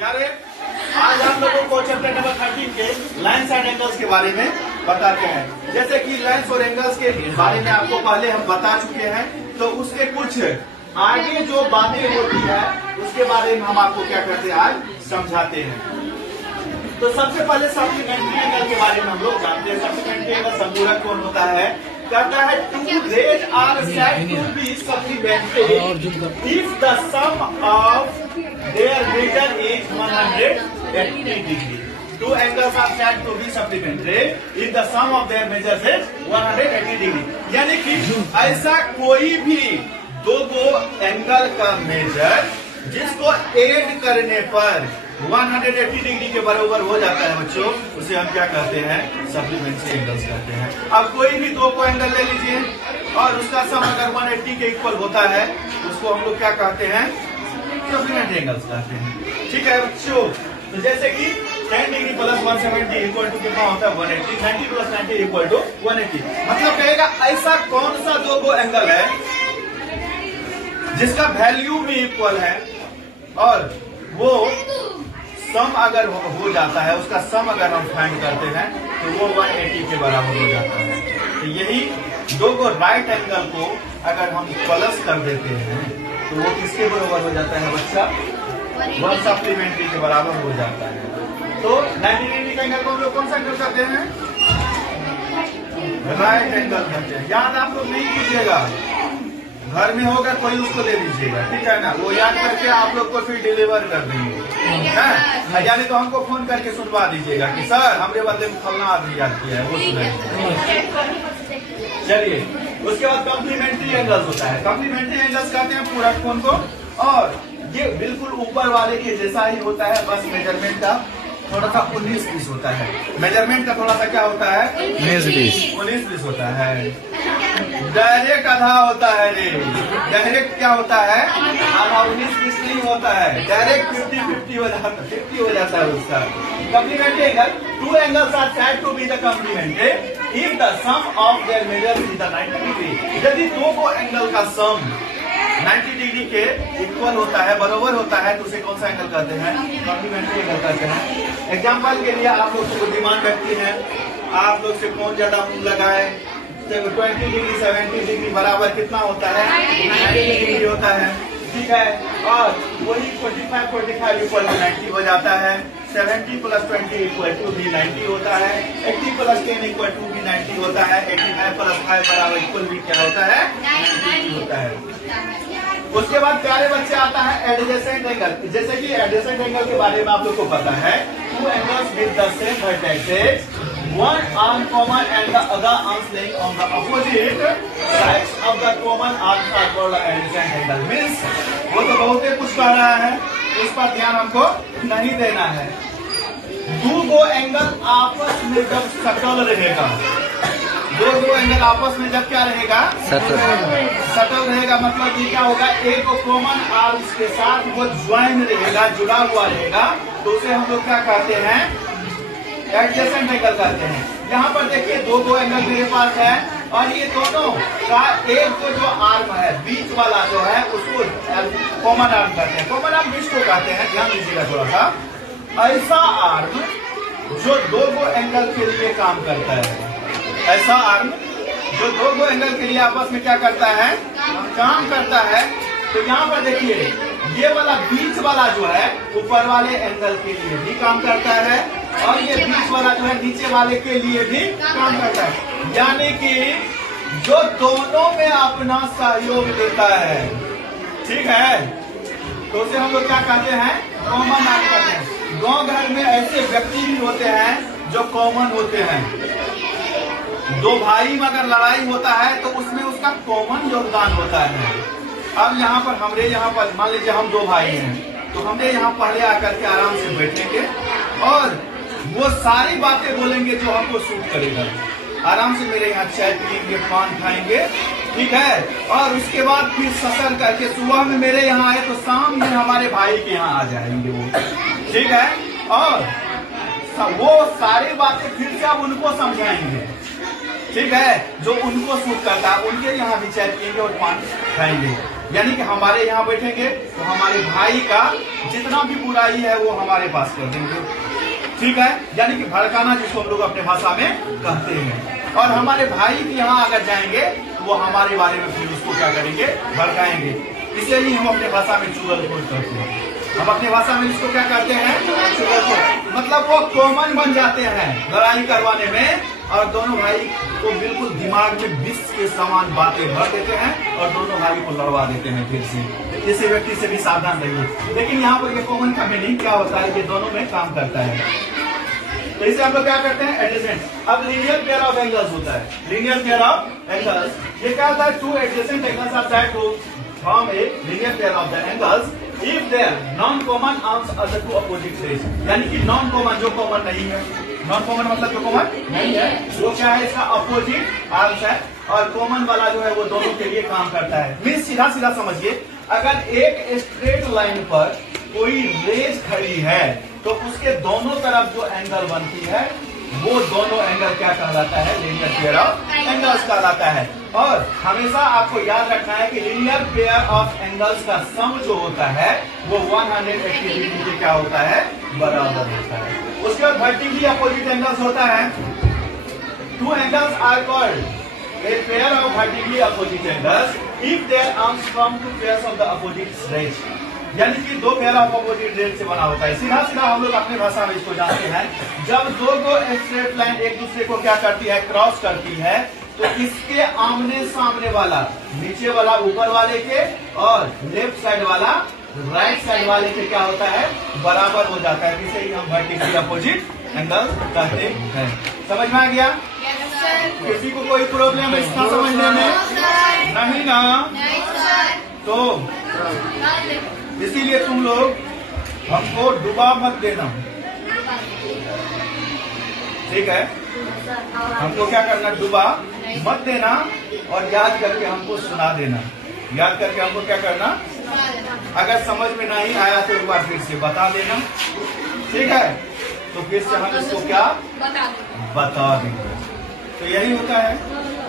यार आज हम लोगों को चैप्टर नंबर 13 के लाइन्स एंड एंगल्स के बारे में बताते हैं। जैसे कि लाइन्स और एंगल्स के बारे में आपको पहले हम बता चुके हैं, तो उसके कुछ आगे जो बातें होती है उसके बारे में हम आपको क्या करते हैं आज समझाते हैं। तो सबसे पहले सप्लीमेंट्री एंगल के बारे में हम लोग जानते हैं। सप्लीमेंट्री एंगल संपूरक कोण होता है, कहता है two rays are said to be supplementary if the sum of their measure is 180 degree. Two angles are said to be supplementary if the sum of their measures is 180 degree. यानी कि ऐसा कोई भी दो एंगल का major जिसको add करने पर 180 डिग्री के बराबर हो जाता है बच्चों, उसे हम क्या कहते हैं? सप्लीमेंट्री एंगल्स कहते हैं। अब कोई भी दो को एंगल ले लीजिए और उसका सम अगर 180 के इक्वल होता है, उसको हम लोग क्या कहते हैं? सप्लीमेंट्री एंगल्स कहते हैं। ठीक है बच्चों, तो जैसे कि 10 डिग्री प्लस 170 इक्वल टू कितना होता है? 180। 90 प्लस 90 इक्वल टू 180। मतलब कहेगा ऐसा कौन सा दो एंगल है जिसका वैल्यू भी इक्वल है और वो सम अगर हो जाता है, उसका सम अगर हम फाइंड करते हैं तो वो 180 के बराबर हो जाता है। तो यही दो राइट एंगल को अगर हम प्लस कर देते हैं तो वो किसके बराबर हो जाता है बच्चा? 1 सप्लीमेंट्री के बराबर हो जाता है। तो 90 डिग्री का एंगल को हम लोग कौन सा एंगल करते हैं? राइट एंगल करते हैं। याद आप लोग नहीं कीजिएगा, घर में होगा कोई उसको दे दीजिएगा, ठीक है ना? वो याद करके आप लोग को फिर डिलीवर कर देंगे, यानी तो हमको फोन करके सुनवा दीजिएगा कि सर हमरे बदले में फलना आदमी याद किया है, वो सुनाइए। चलिए, उसके बाद कॉम्प्लीमेंट्री एंगल्स होता है। कॉम्प्लीमेंट्री एंगल्स कहते हैं पूरक कोण को, और ये बिल्कुल ऊपर वाले के जैसा ही होता है, बस मेजरमेंट का थोड़ा सा 19-20 होता है। मेजरमेंट का थोड़ा सा क्या होता है? 19-20 होता है। डायरेक्ट आधा होता है रे। डायरेक्ट क्या होता है? आधा 19-20 नहीं होता है, डायरेक्ट 50-50 हो जाता है उसका। Complementary angle, two angles are said to be the complementary if the sum of their measures is 90 degree. यदि दो एंगल का सम 90 डिग्री के इक्वल होता है, बराबर होता है, तो उसे कौन सा एंगल कहते हैं? कॉम्प्लीमेंट्री एंगल कहते हैं। एग्जाम्पल के लिए आप लोग को डिमांड रखती है, आप लोग से कौन ज्यादा लगाए? 20 डिग्री 70 डिग्री बराबर कितना होता है? 90 डिग्री होता है, ठीक है। और वही 45 इक्वल टू 90 हो जाता है। 70 प्लस 20 इक्वल टू भी 90 होता है। 80 प्लस 10 इक्वल टू भी 90 होता है। 85 प्लस 5 बराबर इक्वल भी क्या होता है? 90 होता है। उसके बाद प्यारे बच्चे आता है एडजेसेंट एंगल। जैसे कि एडजेसेंट एंगल के बारे में आप लोग को पता है, two angles with the same vertexes, one arm common and the other arms laying on the opposite sides of the common arms are called adjacent angle. Means वो तो बहुत ही कुछ कह रहा है, इस पर ध्यान हमको नहीं देना है। दो एंगल आपस में जब सटल रहेगा, दो एंगल आपस में जब क्या रहेगा? सटल रहेगा। मतलब ये क्या होगा? एक कॉमन आर्म्स के साथ वो ज्वाइन रहेगा, जुड़ा हुआ रहेगा, तो उसे हम लोग क्या कहते हैं? एडजेसेंट एंगल कहते हैं। यहाँ पर देखिए दो एंगल मेरे पास है और ये दोनों का एक जो आर्म है, बीच वाला जो है, उसको कॉमन आर्म कहते हैं। कॉमन आर्म बीच को कहते हैं, ध्यान दीजिएगा थोड़ा सा। ऐसा आर्म जो दो एंगल के लिए काम करता है, ऐसा आर्म जो दो एंगल के लिए आपस में क्या करता है? काम करता है। तो यहाँ पर देखिए ये वाला बीच वाला जो है ऊपर वाले एंगल के लिए भी काम करता है और ये बीच वाला जो है नीचे वाले के लिए भी काम करता है। यानी कि जो दोनों में अपना सहयोग देता है, ठीक है, तो उसे हम लोग क्या कहते हैं? कॉमन आर्म कहते हैं। गांव घर में ऐसे व्यक्ति भी होते हैं जो कॉमन होते हैं। दो भाई में अगर लड़ाई होता है तो उसमें उसका कॉमन योगदान होता है। अब यहाँ पर हमरे यहाँ पर मान लीजिए हम दो भाई हैं, तो हमने यहाँ पहले आकर के आराम से बैठेंगे और वो सारी बातें बोलेंगे जो हमको सूट करेगा। आराम से मेरे यहाँ चाय पियेंगे, पान खाएंगे, ठीक है, और उसके बाद फिर सफर करके सुबह में मेरे यहाँ आए तो शाम में हमारे भाई के यहाँ आ जाएंगे वो, ठीक है, और वो सारी बातें फिर से आप उनको समझाएंगे, ठीक है, जो उनको सूट करता है, उनके यहाँ भी चाय पियेंगे और पान खाएंगे। यानी कि हमारे यहाँ बैठेंगे तो हमारे भाई का जितना भी बुराई है वो हमारे पास कर देंगे, ठीक है। यानी कि भड़काना जिसको हम लोग अपने भाषा में कहते हैं। और हमारे भाई के यहाँ अगर जाएंगे तो वो हमारे बारे में फिर उसको क्या करेंगे, भड़काएंगे। इसे ही हम अपने भाषा में चुगलखोर करते हैं। हम अपने भाषा में इसको क्या करते हैं, चुगलखोर। मतलब वो कॉमन बन जाते हैं लड़ाई करवाने में, और दोनों भाई को बिल्कुल दिमाग में विष के समान बातें भर देते हैं और दोनों भाई को लड़वा देते हैं फिर से। इसी व्यक्ति से भी सावधान रहिए। लेकिन यहाँ पर ये कॉमन का मीनिंग क्या होता है, ये दोनों में काम करता है। तो इसे हम लोग क्या करते हैं, एडजेसेंट। अब लीनियर पेयर ऑफ एंगल्स होता है, लीनियर पेयर ऑफ एंगल्स। ये क्या होता है, two adjacent angles are tried to form a linear pair of the angles if their non common arms are the two opposite sides. यानी कि non common, जो common नहीं है, नॉन कॉमन मतलब जो कॉमन नहीं है, वो क्या है, इसका अपोजिट आर्म्स है। और कॉमन वाला जो है वो दोनों के लिए काम करता है। मीन्स सीधा सीधा समझिए, अगर एक स्ट्रेट लाइन पर कोई रेज खड़ी है तो उसके दोनों तरफ जो एंगल बनती है वो दोनों एंगल क्या कहलाता है, लीनियर पेयर ऑफ एंगल्स कहलाता है। और हमेशा आपको याद रखना है कि लीनियर पेयर ऑफ एंगल्स का सम जो होता है वो 180 डिग्री के क्या होता है, बराबर होता है। उसके बाद वर्टिकली अपोजिट एंगल्स होता है। Two angles are called a pair of vertically opposite angles if their arms form two pairs of the opposite rays. यानी कि दो पेयर ऑफ अपोजिट रेज से बना होता है। सीधा सीधा हम लोग अपने भाषा में इसको जानते हैं, जब दो स्ट्रेट लाइन एक दूसरे को क्या करती है, क्रॉस करती है, तो इसके आमने सामने वाला नीचे वाला ऊपर वाले के और लेफ्ट साइड वाला राइट साइड वाले के क्या होता है, बराबर हो जाता है। इसे ही हम वर्टिकली अपोजिट एंगल कहते हैं। समझ में आ गया? किसी को कोई प्रॉब्लम है इसका समझने में? नहीं ना? तो इसीलिए तुम लोग हमको डुबा मत देना, ठीक है। हमको क्या करना, डुबा मत देना, और याद करके हमको सुना देना। याद करके हमको क्या करना, अगर समझ में नहीं आया तो एक बार फिर से बता देना, ठीक है। तो फिर से हम इसको क्या बता देंगे। तो यही होता है।